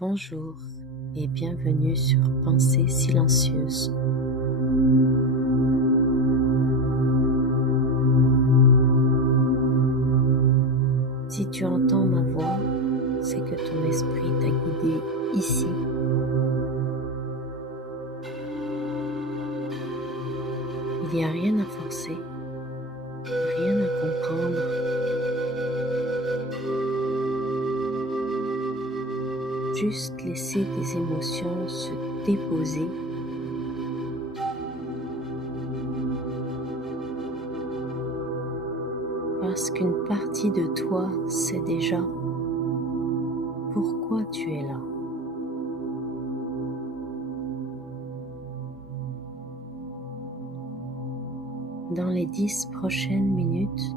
Bonjour et bienvenue sur Pensées silencieuses. Si tu entends ma voix, c'est que ton esprit t'a guidé ici. Il n'y a rien à forcer, rien à comprendre. Juste laisser tes émotions se déposer. Parce qu'une partie de toi sait déjà pourquoi tu es là. Dans les 10 prochaines minutes,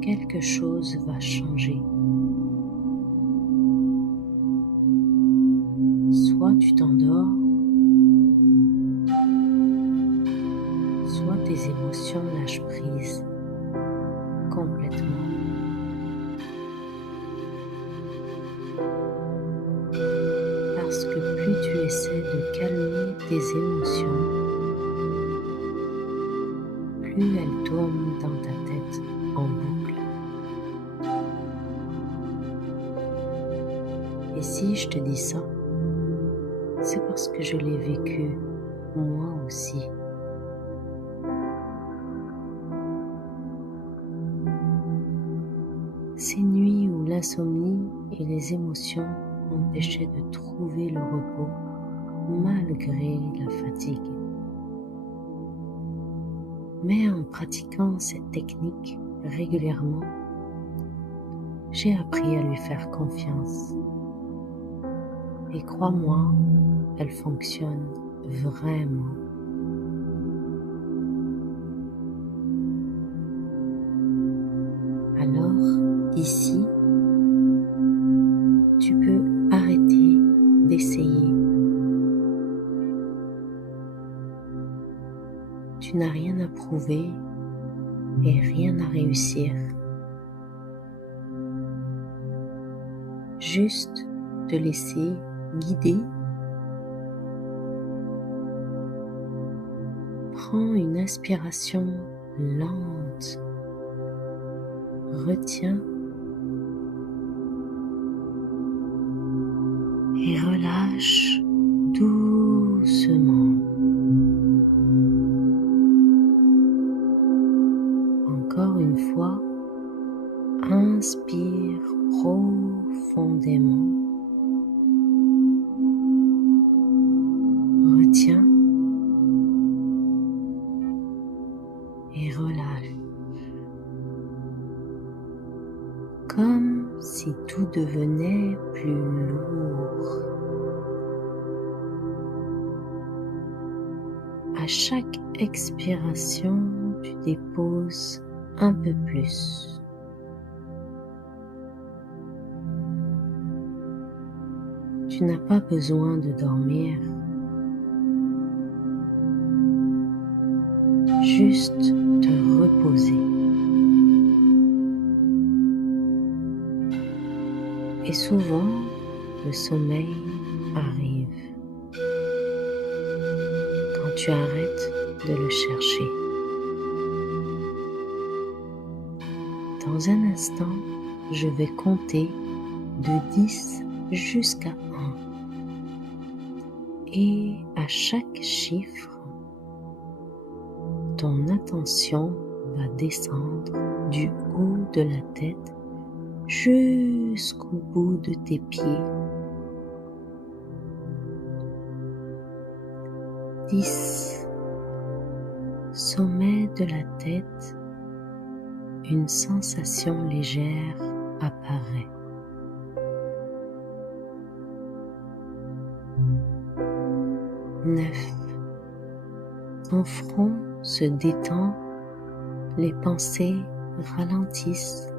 quelque chose va changer. Soit tu t'endors, soit tes émotions lâchent prise complètement. Parce que plus tu essaies de calmer tes émotions, plus elles tournent dans ta tête en boucle. Et si je te dis ça, c'est parce que je l'ai vécu moi aussi. Ces nuits où l'insomnie et les émotions m'empêchaient de trouver le repos malgré la fatigue. Mais en pratiquant cette technique régulièrement, j'ai appris à lui faire confiance. Et crois-moi, elle fonctionne vraiment. Alors, ici, tu peux arrêter d'essayer. Tu n'as rien à prouver et rien à réussir. Juste te laisser guider. Prends une inspiration lente. Retiens et relâche doucement. Encore une fois, inspire profondément. Retiens et relâche. Comme si tout devenait plus lourd. À chaque expiration, tu déposes un peu plus. Tu n'as pas besoin de dormir. Juste te reposer. Et souvent, le sommeil arrive quand tu arrêtes de le chercher. Dans un instant, je vais compter de 10 jusqu'à 1. Et à chaque chiffre, ton attention va descendre du haut de la tête jusqu'au bout de tes pieds. 10. Sommet de la tête, une sensation légère apparaît. 9. Ton front se détend, les pensées ralentissent.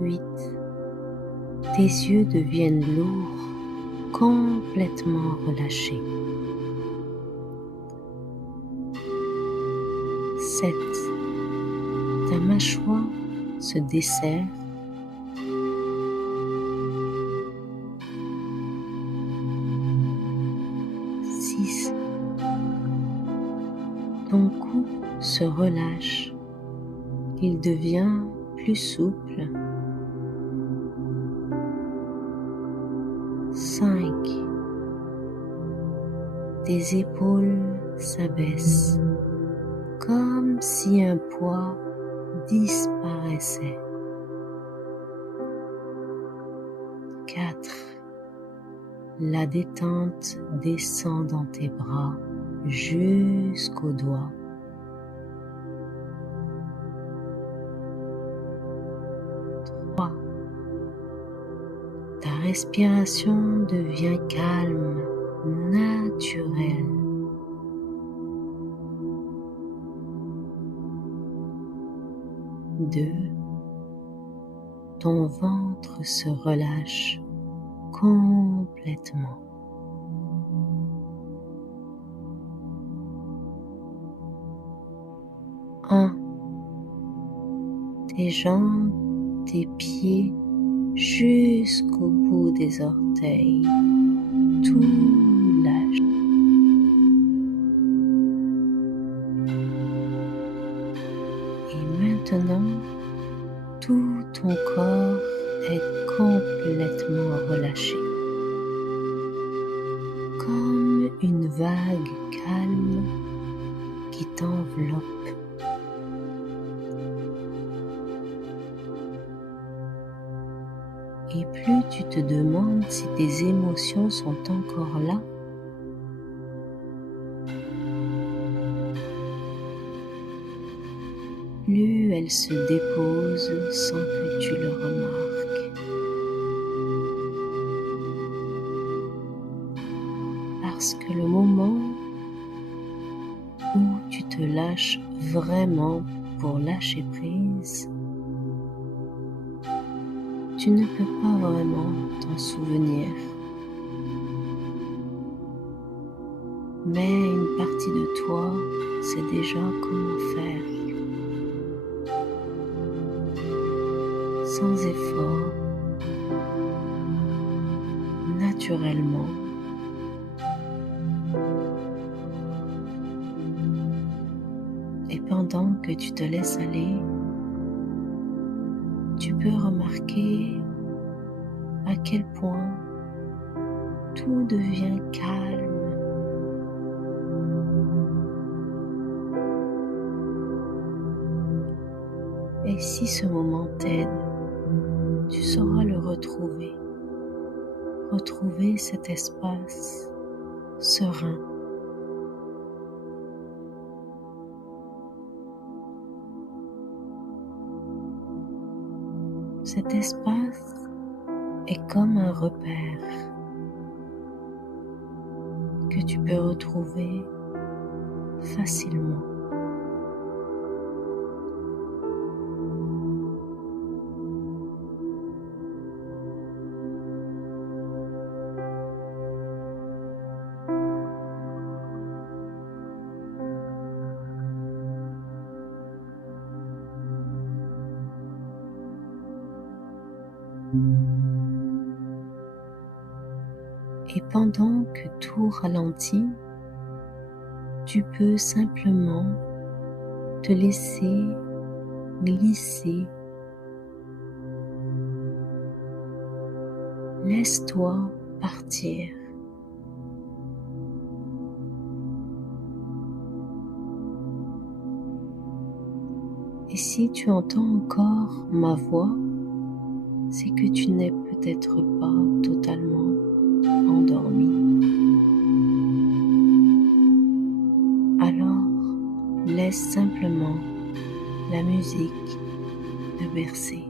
8. Tes yeux deviennent lourds, complètement relâchés. 7. Ta ta mâchoire se desserre. 6. Ton cou se relâche, il devient plus souple. 5. Tes épaules s'abaissent, comme si un poids disparaissait. 4. La détente descend dans tes bras jusqu'aux doigts. 3. Ta respiration devient calme, naturelle. 2. Ton ventre se relâche complètement. 1. Tes jambes, tes pieds, jusqu'au bout des orteils, tout lâche. Et maintenant, tout ton corps est complètement relâché, comme une vague calme qui t'enveloppe. Et plus tu te demandes si tes émotions sont encore là, plus elles se déposent sans que tu le remarques. Parce que le moment où tu te lâches vraiment pour lâcher prise, tu ne peux pas vraiment t'en souvenir. Mais une partie de toi sait déjà comment faire. Sans effort, naturellement. Et pendant que tu te laisses aller, tu peux remarquer à quel point tout devient calme. Et si ce moment t'aide, tu sauras le retrouver. Retrouver cet espace serein. Cet espace est comme un repère que tu peux retrouver facilement. Et pendant que tout ralentit, tu peux simplement te laisser glisser. Laisse-toi partir. Et si tu entends encore ma voix, c'est que tu n'es peut-être pas totalement endormi. Alors, laisse simplement la musique te bercer.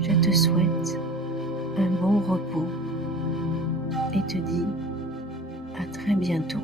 Je te souhaite un bon repos et te dis à très bientôt.